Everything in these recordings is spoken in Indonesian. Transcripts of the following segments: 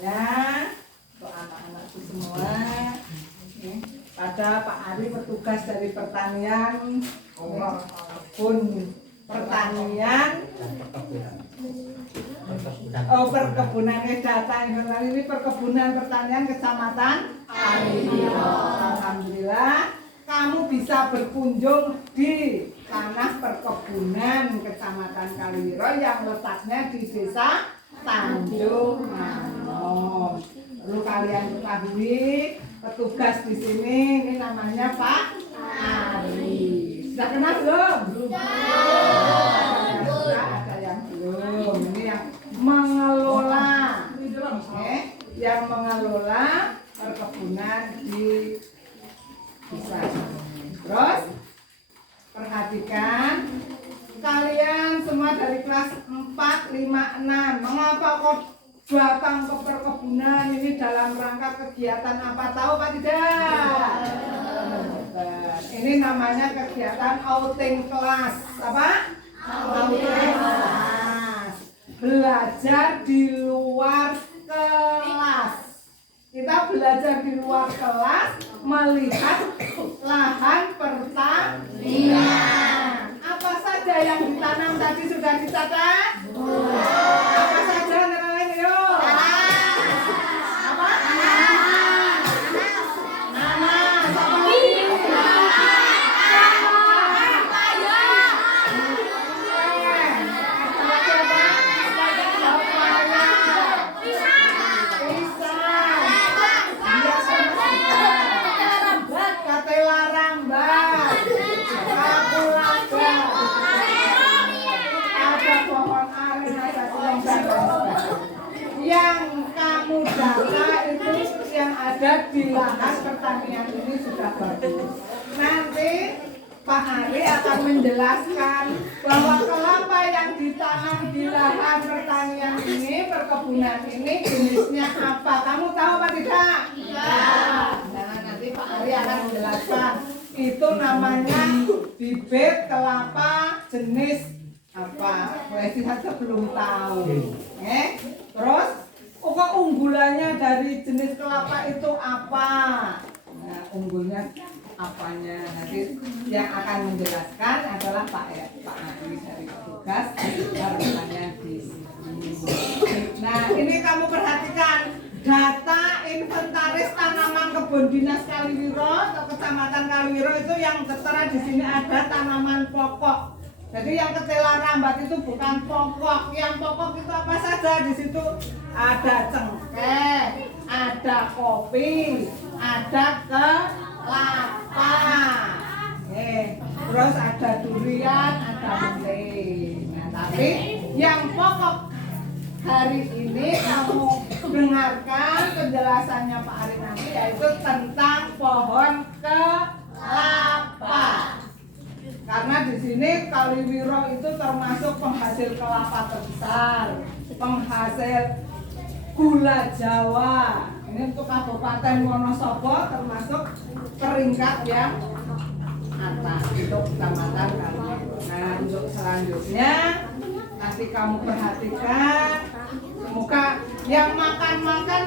semuanya, untuk anak-anakku semua. Pada Pak Ari petugas dari pertanian, kebun pertanian, perkebunan data ini perkebunan pertanian Kecamatan Kalibiro. Alhamdulillah kamu bisa berkunjung di tanah perkebunan Kecamatan Kalibiro yang letaknya di Desa Tanjung Manom. Perlu kalian ketahui petugas di sini ini namanya Pak Ari. Sudah kenal belum? Ada yang belum. Ini yang mengelola, yang mengelola perkebunan di desa. Terus perhatikan kalian semua dari kelas 4, 5, 6. Mengapa kok datang ke perkebunan ini dalam rangka kegiatan apa, tahu Pak tidak? Ini namanya kegiatan outing kelas. Apa? Outing kelas. Belajar di luar kelas. Kita belajar di luar kelas melihat lahan pertanian. Apa saja yang ditanam tadi sudah dicatat? Apa saja antara lain yuk? Apa? Nanas. Apa lagi? Yang kamu data itu yang ada di lahan pertanian ini sudah bagus. Nanti Pak Ari akan menjelaskan bahwa kelapa yang ditanam di lahan pertanian ini, perkebunan ini jenisnya apa. Kamu tahu apa tidak? Iya. Nah, nanti Pak Ari akan menjelaskan. Itu namanya bibit kelapa jenis apa? Polisi saja belum tahu. Terus unggulannya dari jenis kelapa itu apa? Nah, unggulnya apanya? Nanti yang akan menjelaskan adalah Pak Ari dari petugas pertanian di sini. Nah, ini kamu perhatikan data inventaris tanaman kebun dinas Kalibiro atau Kecamatan Kalibiro itu yang tertera di sini ada tanaman pokok. Jadi yang ketela rambat itu bukan pokok, yang pokok itu apa saja di situ ada cengkeh, ada kopi, ada kelapa, terus ada durian, ada melon. Nah, tapi yang pokok hari ini kamu dengarkan penjelasannya Pak Ari nanti yaitu tentang pohon kelapa. Karena di sini Kalibiro itu termasuk penghasil kelapa terbesar, penghasil gula Jawa. Ini untuk Kabupaten Wonosobo termasuk peringkat yang atas untuk Kecamatan Kalibiro. Nah, untuk selanjutnya nanti kamu perhatikan, semoga yang makan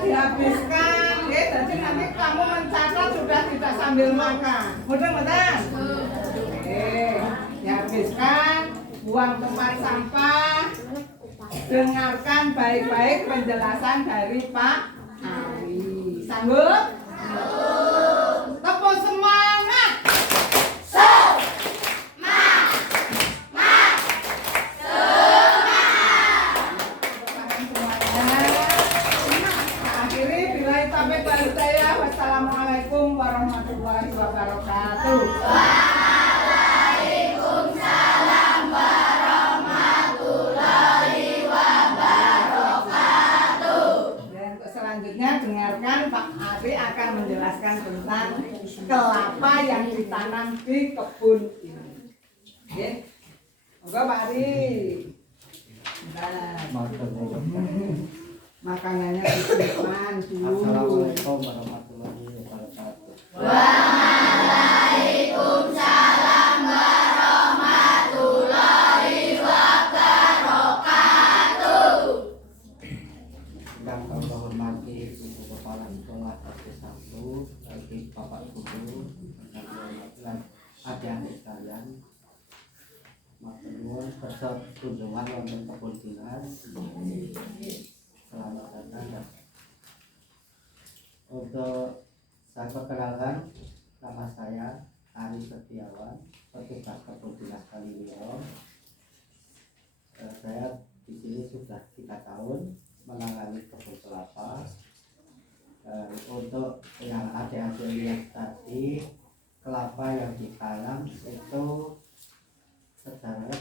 dihabiskan, ya. Jadi nanti kamu mencatat sudah tidak sambil makan. Mudah-mudahan. Dihabiskan, buang tempat sampah, dengarkan baik-baik penjelasan dari Pak Ari. Sanggup? Tepuk semangat! Akhiri billahi taufiq wal hidayah. Wassalamualaikum warahmatullahi wabarakatuh. Dengarkan Pak Ari akan menjelaskan tentang kelapa yang ditanam di kebun ini. Oke, enggak Pak Ari. Makanannya disimpan dulu. Assalamualaikum warahmatullahi wabarakatuh. Waalaikumsalam warahmatullahi wabarakatuh. Yang kami hormati bagi ibu kepala sekolah SD 1, bagi bapak guru dan adik-adik sekalian, matur nuwun kersa kunjungan wonten kebun dinas. Selamat datang ya. Untuk saya perkenalkan, nama saya Ari Setiawan, petugas kebun dinas Kaliwiro. Saya di sini sudah 3 tahun menangani kebun kelapa. Untuk yang adik-adik lihat tadi, kelapa yang ditanam itu sebenarnya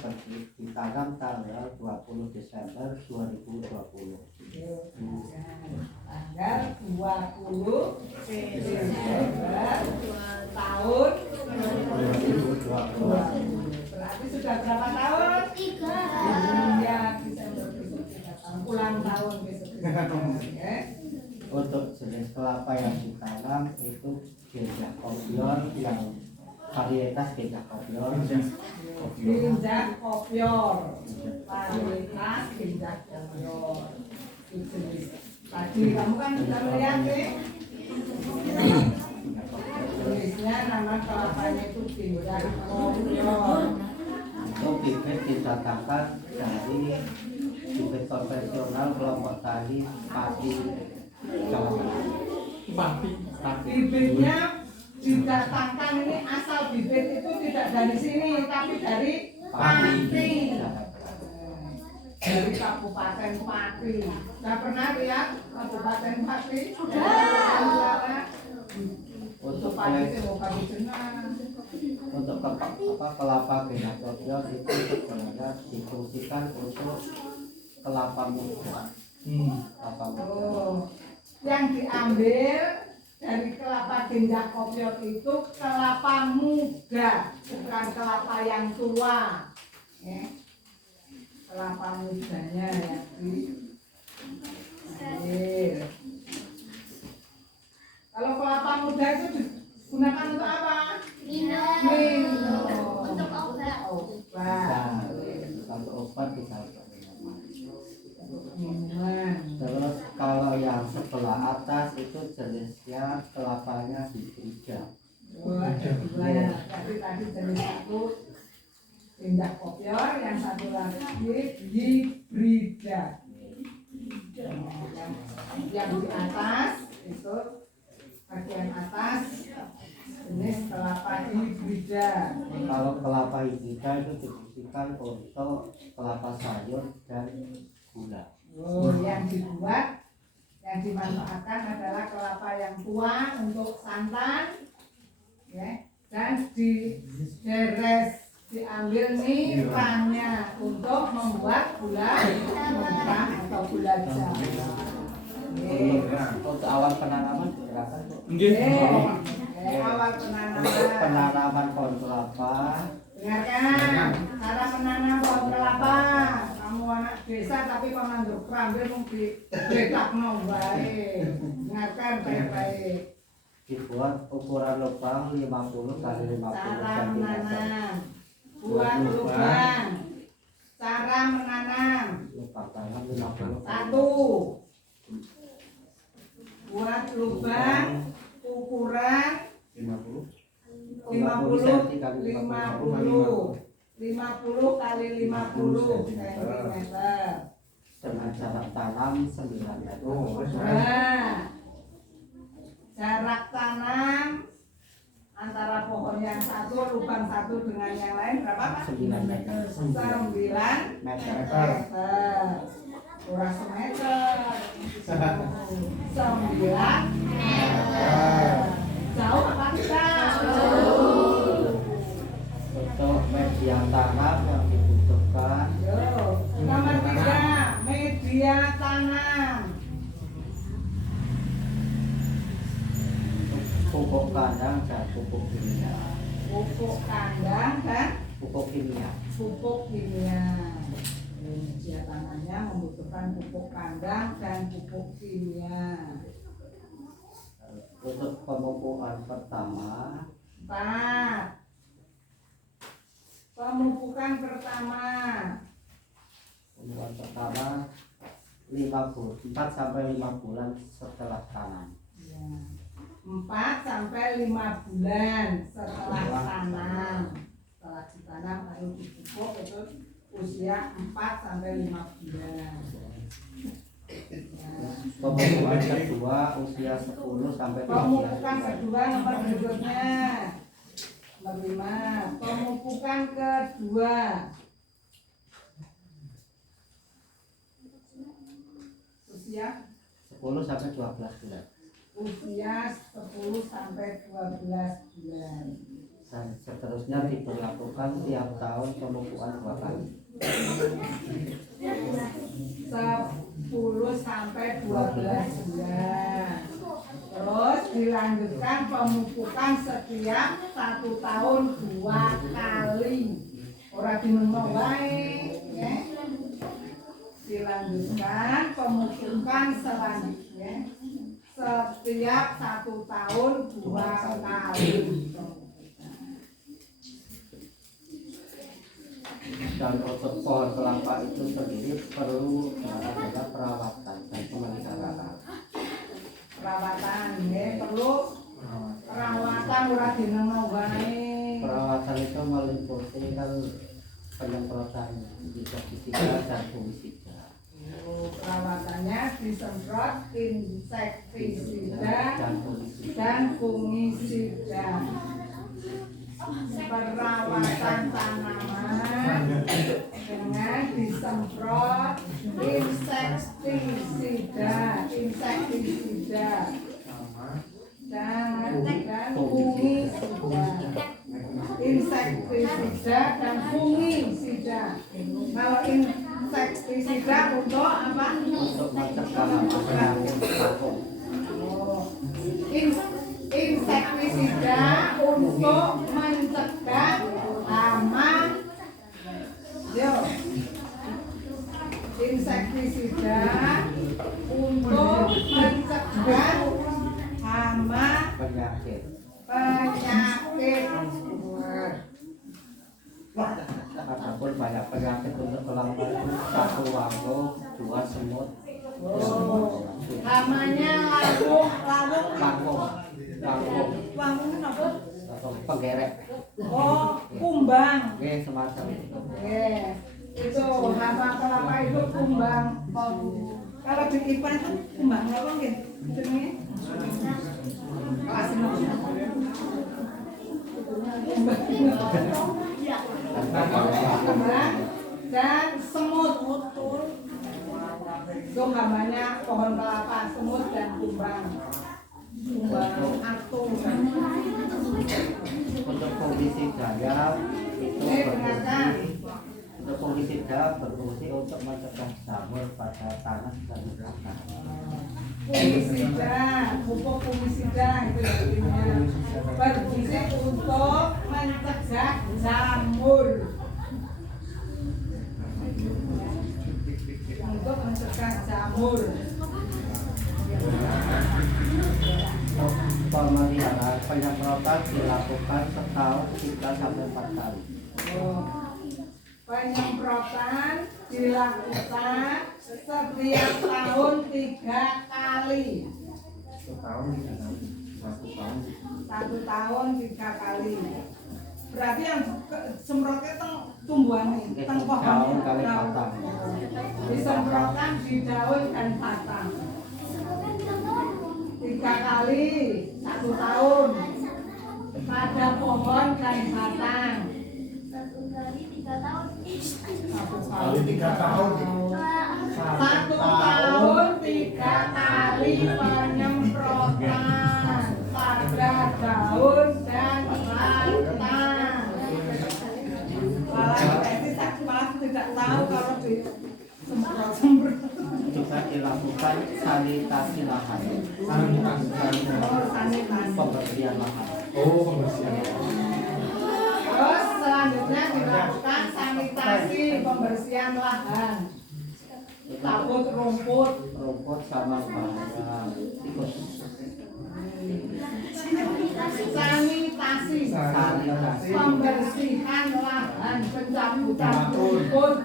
ditanam tanggal 20 Desember 2020. Tanggal 20 Desember tahun 2020. Berarti sudah berapa tahun? 3. Iya, Desember besok 3 tahun. Ulang tahun besok. Ya. Untuk jenis kelapa yang ditanam itu ganja kopior, yang varietas ganja kopior. Ginjak kopior, varietas ginjak kopior. Itu jenis. Tadi kamu kan sudah melihat nih, jenisnya nama kelapanya itu ginjak kopior. Itu bibit didatangkan dari bibit konvensional kelompok tani padi Jawa Tengah. Bibitnya didatangkan ini, asal bibit itu tidak dari sini tapi dari Pati, dari Kabupaten Pati. Sudah pernah lihat Kabupaten Pati? Sudah. Untuk untuk kelapa ganja kopior itu sebenarnya difungsikan untuk kelapa muda. Kelapa muda. Yang diambil dari kelapa ganja kopior itu kelapa muda, bukan kelapa yang tua. Ya. Kelapa mudanya ya. Kalau kelapa muda itu digunakan untuk apa? Minum. Untuk obat. Obat. Untuk obat bisa Minuman. terus kalau yang sebelah atas itu jenisnya kelapanya hibrida. Tadi jenis satu tindak kopior, yang satu lagi hibrida. Yang di atas itu bagian atas jenis kelapa hibrida. Kalau kelapa hibrida itu difungsikan untuk kelapa sayur dan gula. Yang dibuat, yang dimanfaatkan adalah kelapa yang tua untuk santan, ya, dan diambil niranya untuk membuat gula merah atau gula jawa. Untuk awal penanaman silakan Bu. Awal Penanaman pohon kelapa. Dengarkan cara menanam pohon kelapa. Kamu anak desa tapi pemanggur kerambil mungkin bedakno wae. Dengarkan baik-baik. Dibuat ukuran lubang 50 kali 50 Cara cm. menanam. Buat lubang. Cara menanam. Lubang tanam 50. 1. Buat lubang ukuran 50 50 kali 50 cm. dengan jarak tanam 9 meter. Nah, jarak tanam antara pohon yang satu, lubang satu dengan yang lain berapa Pak? 9 meter. 9 meter. Kurang semeter. 9 meter. Jauh apa tidak? Untuk media tanam yang dibutuhkan Nomor 3, media tanam. pupuk kandang dan pupuk kimia. Pupuk kandang dan Pupuk kimia. pupuk kimia. Media tanamnya membutuhkan pupuk kandang dan pupuk kimia. Untuk pemupukan pertama 4. Pemupukan pertama 4 sampai 5 bulan setelah tanam. Ya. 4 sampai 5 bulan setelah tanam. Setelah ditanam baru dipupuk itu usia 4 sampai 5 bulan. Pemupukan kedua usia 10 sampai 12 Pemupukan bulan. kedua nomor berikutnya. Nomor 5. Pemupukan kedua usia 10 sampai 12 bulan. usia 10 sampai 12 bulan. Dan seterusnya diberlakukan tiap tahun pemupukan 2 kali. 10 sampai 12 bulan. Terus dilanjutkan pemupukan setiap 1 tahun 2 kali. Ora dinengno wae, ya. Dilanjutkan pemupukan selanjutnya setiap 1 tahun 2 kali. Dan untuk pohon kelapa itu sendiri perlu ada perawatan dan pemeliharaan. Perawatan ya perlu perawatan ora dinengno wae. Perawatan itu meliputi kan penyemprotan insektisida dan fungisida. Perawatannya disemprot insektisida fungisida. dan fungisida. Perawatan tanaman dengan disemprot insektisida dan fungisida. Insektisida dan fungisida. Kalau insektisida untuk apa? Untuk mencegah penyakit paku. Insektisida untuk mencegah hama. Yo. Insektisida untuk mencegah hama Penyakit. Apapun banyak penyakit untuk kelapa itu 1 wango, 2 semut. Namanya lawung Atau penggerek. Oh, kumbang. Oke, semacam itu. Itu hama kelapa itu kumbang. Kalau di IPA itu kumbang apa gitu? Jenenge? Kelas dan semut. Itu hamanya pohon kelapa, semut dan kumbang. Kumbang atung. Untuk fungisida itu berfungsi. Untuk fungisida berfungsi untuk mencegah jamur pada tanah dan belakang. Fungisida, pupuk fungisida itu artinya berfungsi untuk mencegah jamur. Untuk mencegah jamur. Pemeliharaan penyemprotan dilakukan setahun 3 sampai 4 kali. Penyemprotan dilakukan setiap tahun 3 kali. 1 tahun 3 kali. Berarti yang semprotnya tumbuhan nih, Daun pohon kali batang. disemprotkan di daun dan batang. 3 kali 1 tahun pada pohon dan batang. 1 kali 3 tahun. 1 tahun 3 kali penyemprotan pada daun dan batang. Malah tidak tahu kalau disemprot. Juga dilakukan sanitasi lahan. Pembersihan lahan. Terus selanjutnya dilakukan sanitasi pembersihan lahan. Cabut rumput. Rumput sama bahaya tikus. Sanitasi pembersihan lahan, pencabutan rumput.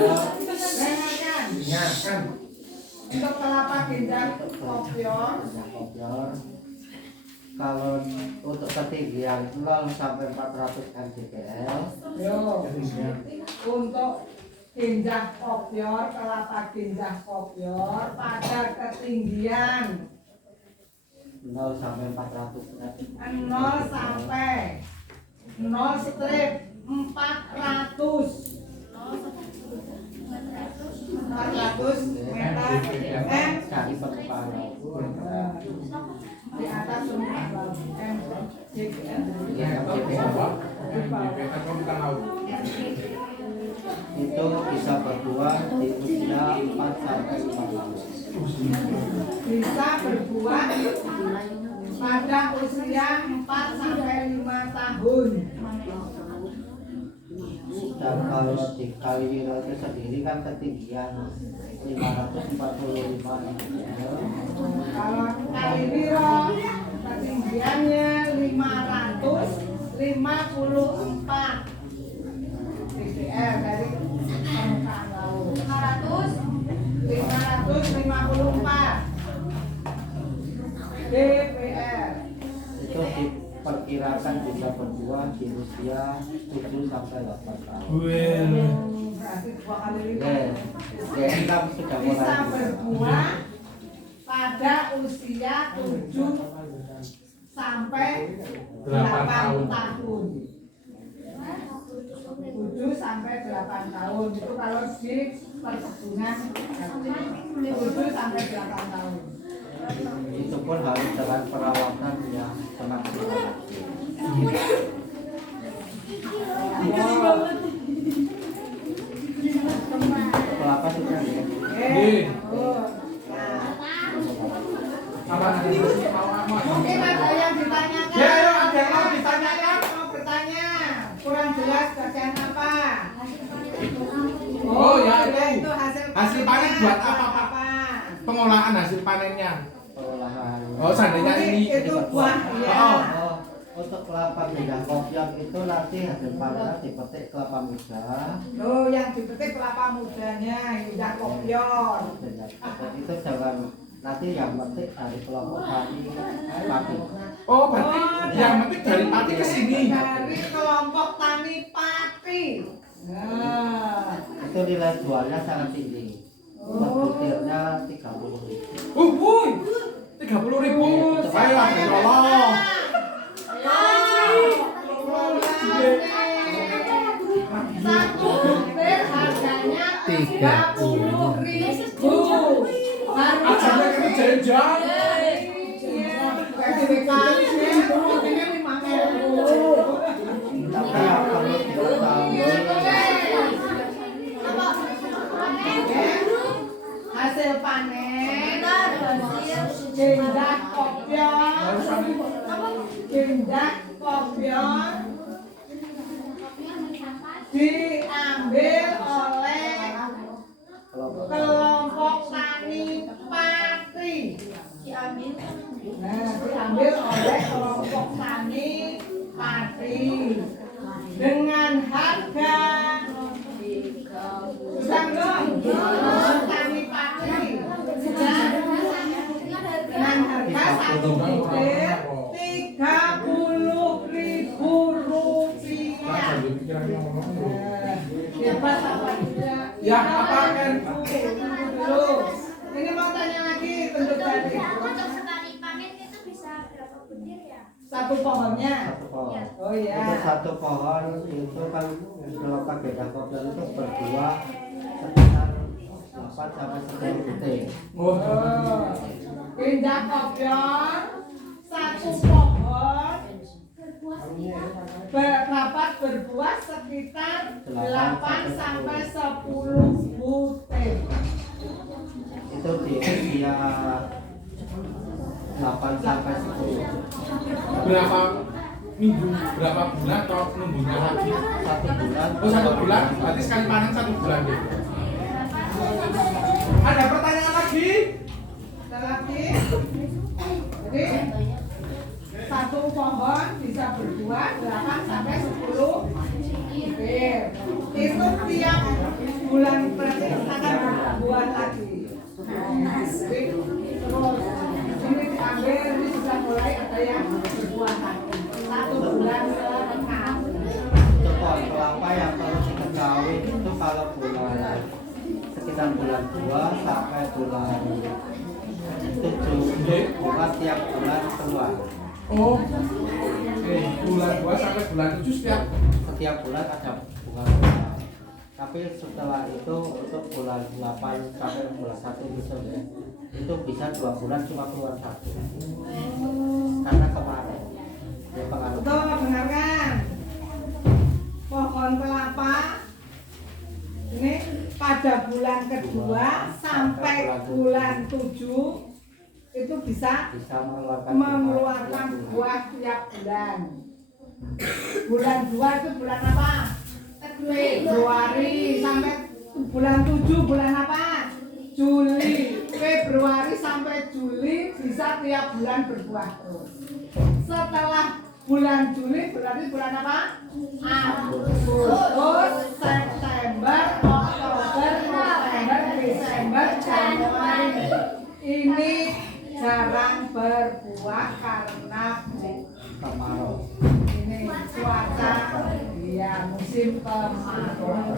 Dengarkan. Ingatkan. Untuk kelapa ginjal kopior, kalau untuk ketinggian 0 sampai 400 mdpl untuk ginjal kopior, kelapa ginjal kopior pada ketinggian 0 sampai 400 0 sampai 0 strip 400 meter dari perkepala di atas semua JPL itu bisa berbuah di usia 4 sampai 5 tahun. bisa berbuah pada usia 4 sampai 5 tahun. Dan kalau di Kaliwiro itu sendiri kan ketinggian 545 mdpl. Kalau Kaliwiro ketinggiannya 554 mdpl dari permukaan laut. 554 dpl. Itu diperkirakan bisa berbuah di usia 7 sampai 8 tahun. Berarti 2 kali lipat. G6 sudah Bisa mulai berbuah pada usia 7 sampai 8 tahun. 7 sampai 8 tahun itu kalau di perkebunan 7 sampai 8 tahun. itu pun harus dengan perawatan yang semaksimal. Kelapa sudah ya. Mungkin ada yang ditanyakan. Ya, ada yang mau ditanyakan. Mau bertanya. Kurang jelas bagian apa? Oh, ya, itu hasil panen buat apa, Pak? Pengolahan hasil panennya. Pengolahan. Oh, seandainya ini itu buah ya. Oh, untuk kelapa ginjal kopior itu nanti hasil panennya dipetik kelapa muda. Oh, yang dipetik kelapa mudanya, ginjal kopior. Itu jangan nanti yang petik dari kelompok tani padi. Oh, berarti yang penting dari pati ke sini. Dari kelompok tani pati. Nah, Itu nilai jualnya sangat tinggi. Per butirnya 30.000. Wuih, 30.000. Saya lagi nolong. satu butir harganya 30.000. Acaranya kena jenjang. Tapi yang perlu diketahui hasil panen ginjal kopior diambil oleh kelompok tani pati. Nah, diambil oleh kelompok tani pati dengan harga susah dong, tani pati dengan harga satu butir 30.000 rupiah. Hebat apa tidak? Ya, apa kan? Dulu. Ini mau tanya lagi bentuk tadi. Untuk sekali panen itu bisa berapa butir ya? Satu pohonnya. satu pohon. Oh ya. Untuk satu pohon itu kan kelapa ginjal kopior itu berbuah sekitar 8 sampai 10 butir. Oh, Ginjal kopior satu pohon dapat berbuah sekitar 8 sampai 10 butir. Itu di usia 8 sampai 10. berapa minggu, berapa bulan atau nunggunya lagi? 1 bulan. Oh, 1 bulan. Berarti sekali panen 1 bulan deh. Ada pertanyaan lagi? Ada lagi? Jadi satu pohon bisa berbuah 8 sampai 10 butir. Itu tiap bulan bawah lagi. Jadi, terus ini diambil, ini sudah mulai ada yang berbuah lagi. 1 bulan setengah. Cokol kelapa yang perlu diketahui itu kalau bulan sekitar bulan 2 sampai bulan 7 bunga tiap bulan keluar. Oh, bulan 2 sampai bulan 7 Setiap bulan ada bunga keluar. Tapi setelah itu untuk bulan 8 sampai bulan 1 itu bisa 2 bulan cuma keluar 1. Karena kemarin dia pengaruh. Tuh, dengarkan. Pohon kelapa ini pada bulan kedua sampai bulan 7 itu bisa mengeluarkan buah tiap bulan. Bulan 2 itu bulan apa? Februari sampai bulan 7 bulan apa? Juli. Februari sampai Juli bisa tiap bulan berbuah terus. Setelah bulan Juli berarti bulan apa? Agustus, September, Oktober, November, Desember, Januari. Ini jarang berbuah karena Kemarau. ini cuaca ya musim kemarau.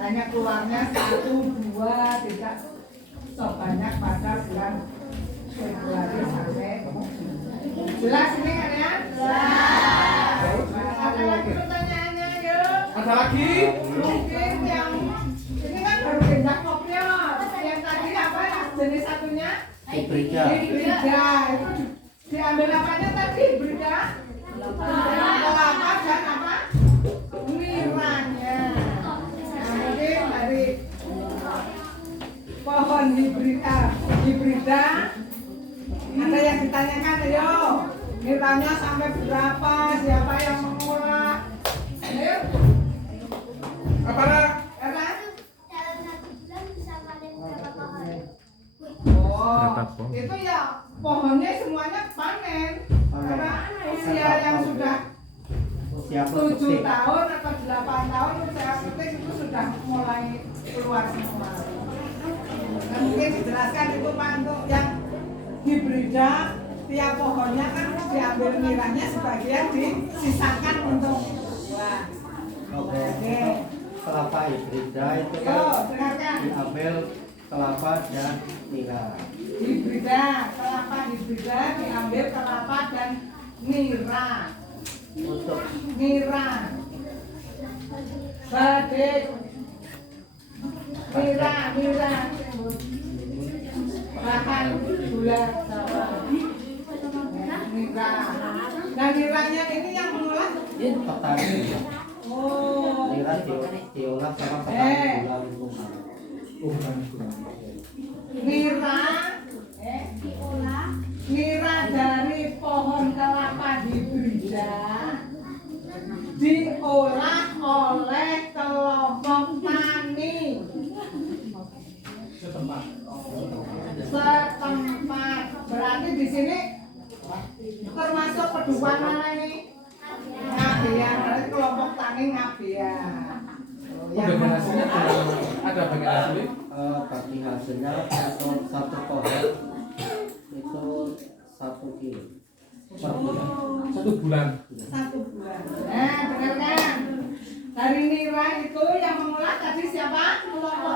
Hanya keluarnya 1, 2 tidak sebanyak pada bulan Februari sampai jelas ini kalian? Jelas. Ada lagi pertanyaannya yuk. Ada lagi? Mungkin yang ini kan baru gendak kopior. Yang tadi apa jenis satunya? Hibrida. Hibrida. Itu diambil apanya tadi hibrida? Kelapa dan apa? Niranya. Nah, mungkin dari pohon hibrida ada yang ditanyakan, ayo niranya sampai berapa, siapa yang mengolah? Ayo. Apa? Karena Dalam 1 bulan bisa panen berapa pohon? itu ya pohonnya semuanya panen. Karena usia yang sudah Usia 7 produktif. tahun atau 8 tahun usia petik itu sudah mulai keluar semua. Nah, mungkin dijelaskan itu Pak untuk yang hibrida, tiap pohonnya kan diambil niranya sebagian disisakan untuk buah. Oke. Kelapa hibrida itu Yo, kan dengarkan. diambil kelapa dan nira. Hibrida, kelapa hibrida diambil kelapa dan nira. Untuk Nira. Badik. Nira. Bahan gula Jawa. Nira. Nah, niranya ini yang mengolah. petani Oh. nira diolah sama petani gula lingkungan. Oh, bukan. Nira. Nira dari pohon kelapa hibrida diolah oleh kelompok tani Setempat. setempat. Berarti di sini termasuk pedukuhan mana ini? Ngabean. Berarti kelompok tani Ngabean. Bagian hasilnya ada bagian hasilnya? Bagi hasilnya satu pohon itu 1 kilo per bulan. 1 bulan. 1 bulan. Nah, dengarkan. Dari nira itu yang mengolah tadi siapa? Kelompok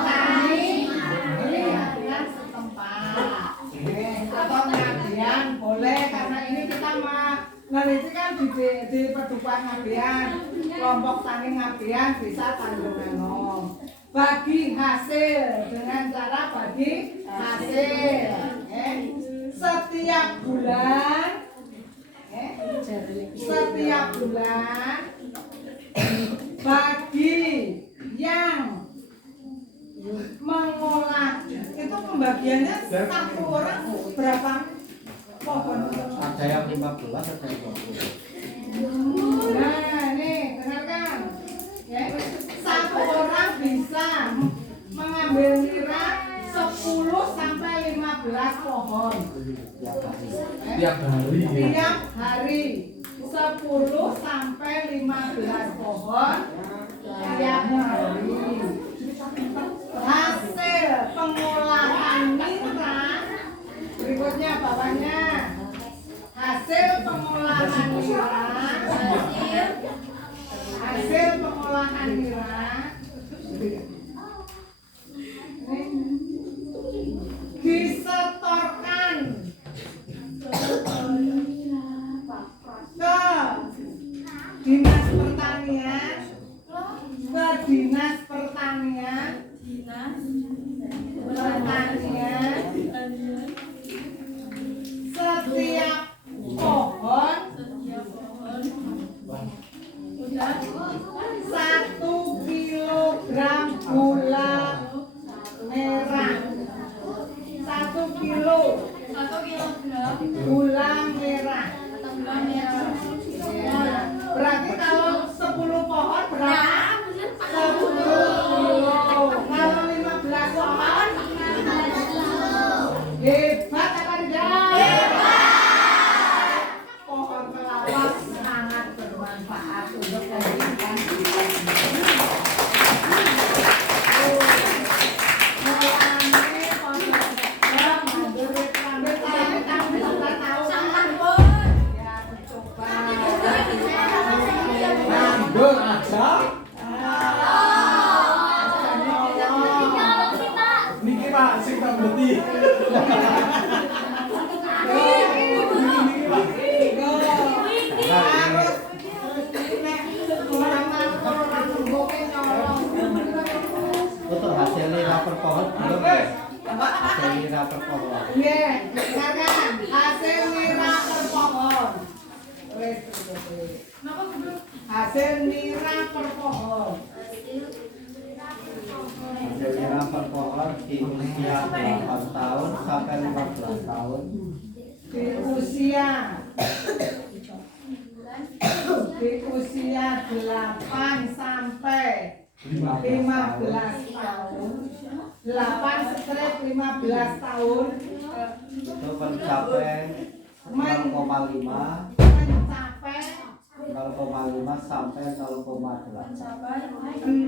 tani. Ini ngabean setempat. Atau ngabean boleh karena ini kita meneliti kan di pedukuhan Ngabean. Kelompok tani Ngabean bisa Tanjung Enom. Bagi hasil dengan cara bagi hasil. Setiap bulan bagi yang mengolah itu pembagiannya satu orang berapa pohon? Ada yang 15, ada yang 20. Nah, nih dengarkan. Ya, satu orang bisa mengambil nira 10 sampai 15 pohon. Tiap hari. Tiap hari. Tiap hari 10 sampai 15 pohon tiap hari. Pak, sing tak beti. Untuk hasil rapor pohon belum ya? Hasil rapor pohon. Iya, dengarkan hasil nira perpohon. Hasil nira perpohon. Hasil rapor pohon di usia 8 tahun sampai 15 tahun. Di usia 8 sampai 15 tahun. 8-15 tahun Itu mencapai 0,5 mencapai 0,5 sampai 0,8 0,5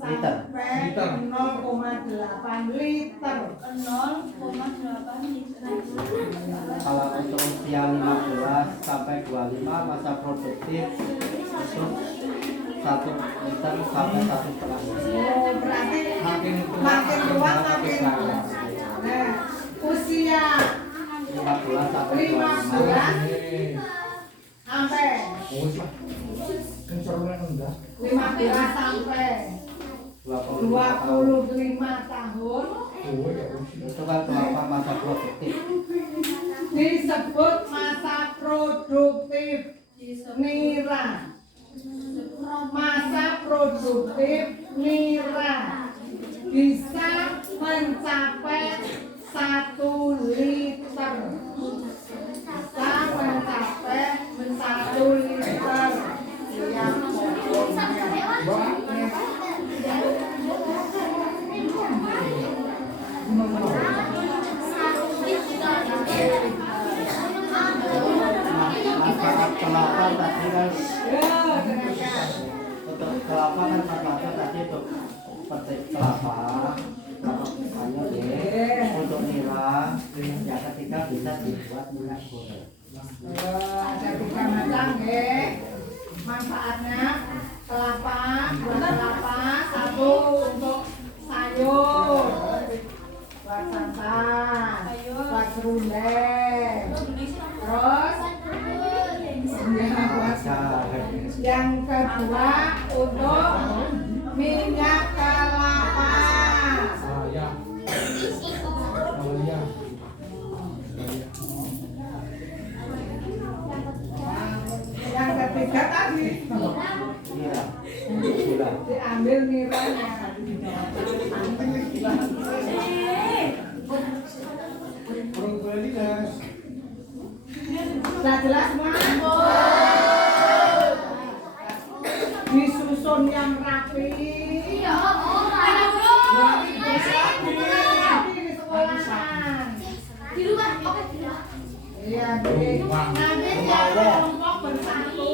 liter. sampai 0,8 liter. Kalau untuk usia 15 sampai 25 masa produktif itu 1 liter sampai 1,5 liter. Oh, berarti Makin makin tua makin. banyak. Nah, usia 15 sampai 25 sampai Oh, Pak. Kencornya enggak. 15 sampai 25 tahun Oh, ya usia. itu kan kelapa masa produktif. disebut masa produktif nira. Masa produktif nira bisa mencapai 1 liter. Bisa mencapai 1 liter. Yang Manfaat kelapa tadi kan dengarkan. untuk kelapa kan manfaatnya tadi untuk petik kelapa banyak ya. Untuk nira yang ketiga bisa dibuat minyak goreng. Ada 3 macam ya manfaatnya. Kelapa, buat kelapa, 1 untuk sayur, buat santan, buat serundeng, terus ya, buat yang kedua untuk minyak kelapa. Ah, ya. Oh, ya. Yang ketiga tadi Iya. Gula. diambil niranya. Sudah jelas semua? Disusun yang rapi. Rapi di sekolahan. Iya, jadi nanti tiap kelompok bersatu,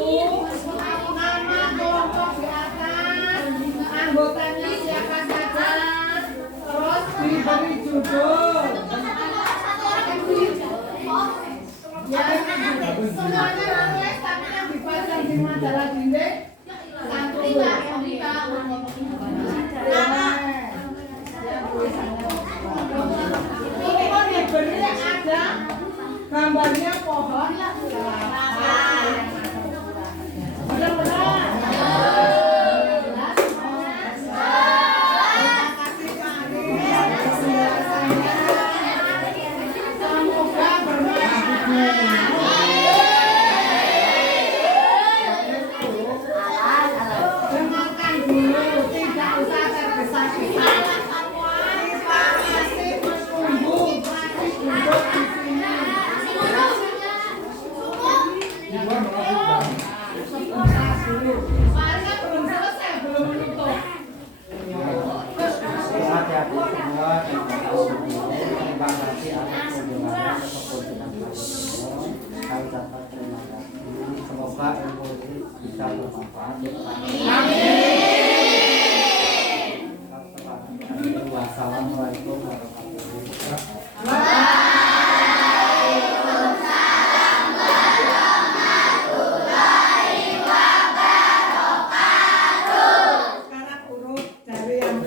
nama kelompok di atas, anggotanya siapa saja, terus diberi judul. Ya, semuanya nulis, tapi yang dipasang di majalah dinding satu Ini diberi ada gambarnya pohon kelapa. Benar-benar. Jelas semuanya? Terima kasih Pak Anies atas penjelasannya. Semoga bermanfaat. Dengarkan dulu, tidak usah tergesa-gesa. Kita masih menunggu, masih duduk di sini. Sebentar dulu. Soalnya belum selesai, belum menutup. Hati-hati semua dan terima kasih atas kunjungannya ke kebun binatang Malioboro. Kami ucapkan terima kasih. Semoga ilmu ini bisa bermanfaat. Wassalamualaikum warahmatullahi wabarakatuh. Sekarang urut dari yang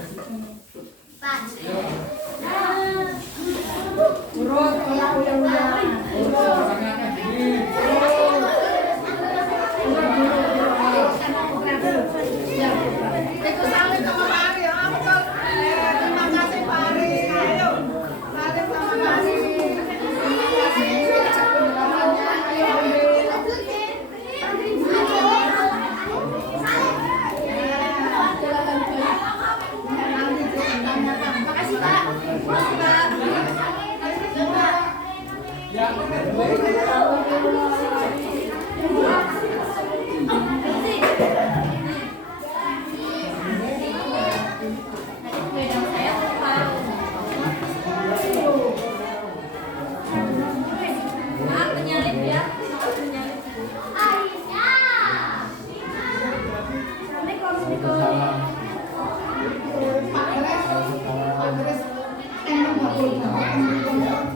Betul.